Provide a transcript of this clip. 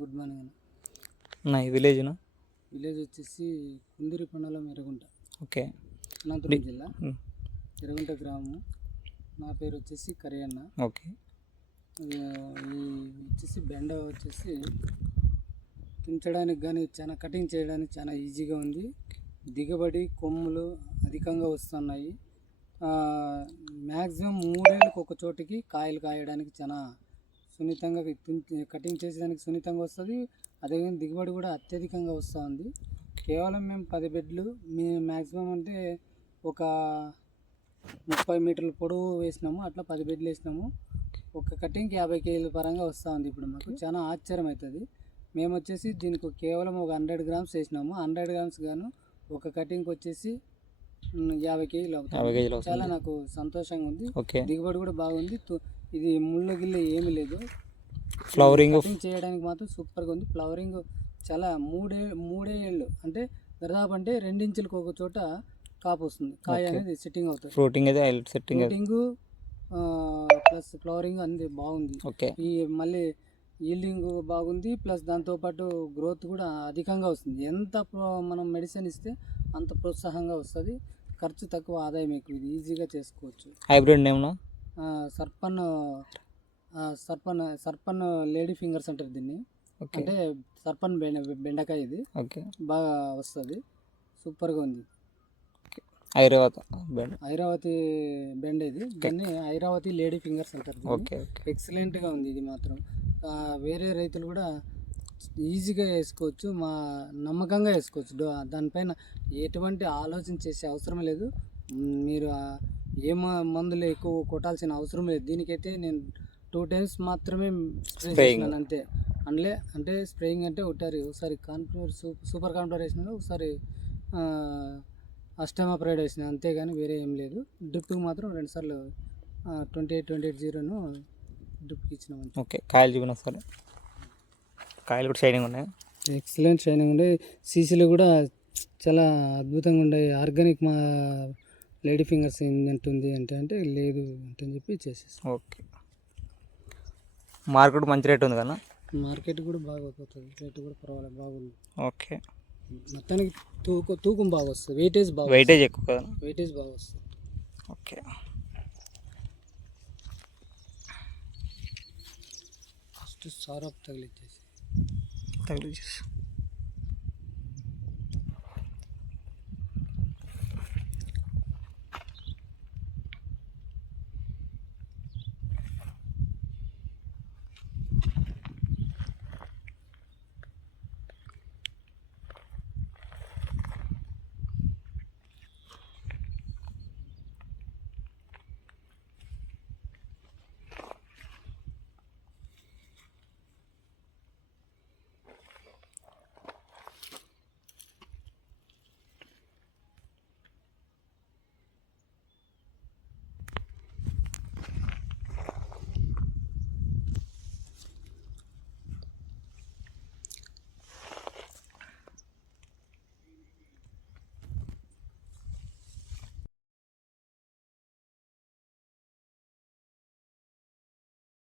Good morning అన్న. నా విలేజ్నా? Village వచ్చేసి కుందిరి మండలం ఎర్రగుంట, ఓకే. అనంతపురం జిల్లా, ఎర్రగుంట గ్రామం. నా పేరు వచ్చేసి కరియన్న. ఓకే. ఈ వచ్చేసి బెండ వచ్చేసి తుంచడానికి కానీ చాలా కటింగ్ చేయడానికి చాలా ఈజీగా ఉంది. దిగుబడి కొమ్ములు అధికంగా వస్తున్నాయి. మ్యాక్సిమం 3 ఏళ్ళకి ఒక చోటికి కాయలు కాయడానికి చాలా సున్నితంగా కటింగ్ చేసేదానికి సున్నితంగా వస్తుంది. అదేవిధంగా దిగుబడి కూడా అత్యధికంగా వస్తూ ఉంది. కేవలం మేము 10 బెడ్లు మ్యాక్సిమం అంటే ఒక 30 మీటర్ల పొడవు వేసినాము. అట్లా 10 బెడ్లు వేసినాము. ఒక కటింగ్కి 50 కేజీల పరంగా వస్తూ ఉంది. ఇప్పుడు మాకు చాలా ఆశ్చర్యం అవుతుంది. మేము వచ్చేసి దీనికి కేవలం ఒక 100 గ్రామ్స్ వేసినాము. 100 గ్రామ్స్ గాను ఒక కటింగ్కి వచ్చేసి 50 కేజీలు అవుతుంది. చాలా నాకు సంతోషంగా ఉంది. దిగుబడి కూడా బాగుంది. ఇది ముళ్ళ గిల్ల ఏమీ లేదు. ఫ్లవరింగ్ కటింగ్ చేయడానికి మాత్రం సూపర్గా ఉంది. ఫ్లవరింగ్ చాలా మూడే ఏళ్ళు అంటే దాదాపు అంటే 2 ఇంచులకు ఒక చోట కాపు వస్తుంది. కాయ అనేది సెట్టింగ్ అవుతుంది. ఫ్రూటింగ్ ప్లస్ ఫ్లవరింగ్ అనేది బాగుంది. ఈ మళ్ళీ ఈల్డింగ్ బాగుంది. ప్లస్ దాంతోపాటు గ్రోత్ కూడా అధికంగా వస్తుంది. ఎంత మనం మెడిసిన్ ఇస్తే అంత ప్రోత్సాహంగా వస్తుంది. ఖర్చు తక్కువ, ఆదాయం ఎక్కువ. ఇది ఈజీగా చేసుకోవచ్చు. హైబ్రిడ్ నేమ్నా? సర్పన్ లేడీ ఫింగర్స్ అంటారు దీన్ని. అంటే సర్పన్ బెండకాయ. ఇది బాగా వస్తుంది. సూపర్గా ఉంది. ఐరావతి బెండ ఇది. దాన్ని ఐరావతి లేడీ ఫింగర్స్ అంటారు. ఎక్సలెంట్గా ఉంది. ఇది మాత్రం వేరే రైతులు కూడా ఈజీగా వేసుకోవచ్చు. మా నమ్మకంగా వేసుకోవచ్చు. దానిపైన ఎటువంటి ఆలోచన చేసే అవసరం లేదు. మీరు ఏ మందులు ఎక్కువ కొట్టాల్సిన అవసరం లేదు. దీనికైతే నేను 2 times మాత్రమే స్ప్రే చేసినాను అంతే. అంటే స్ప్రేయింగ్ అంటే ఒకసారి కార్న్ఫ్లోర్ సూపర్ కార్న్ఫ్లోర్ వేసినాను, ఒకసారి అస్టమాప్రైడ్ వేసినాను, అంతేగాని వేరే ఏం లేదు. డ్రిప్కి మాత్రం 2 సార్లు 28-28-0ను డ్రిప్కి ఇచ్చినాం. ఓకే. కాయలు చూపినా సరే. కాయలు కూడా షైనింగ్ ఉన్నాయి. ఎక్సలెంట్ షైనింగ్ ఉన్నాయి. సీసీలు కూడా చాలా అద్భుతంగా ఉన్నాయి. ఆర్గానిక్ మా లేడీ ఫింగర్స్ ఏంటంటుంది అంటే లేదు అంటే చెప్పి చేసేస్తాం. ఓకే. మార్కెట్ మంచి రేట్ ఉంది కదా? మార్కెట్ కూడా బాగా పోతుంది. రేటు కూడా పర్వాలేదు, బాగుంది. ఓకే. మొత్తానికి తూకం బాగా వస్తుంది. వెయిటేజ్ ఎక్కువ కదా? వెయిటేజ్ బాగా వస్తుంది. ఓకే. ఫస్ట్ సారప్ తగిలిచ్చేసి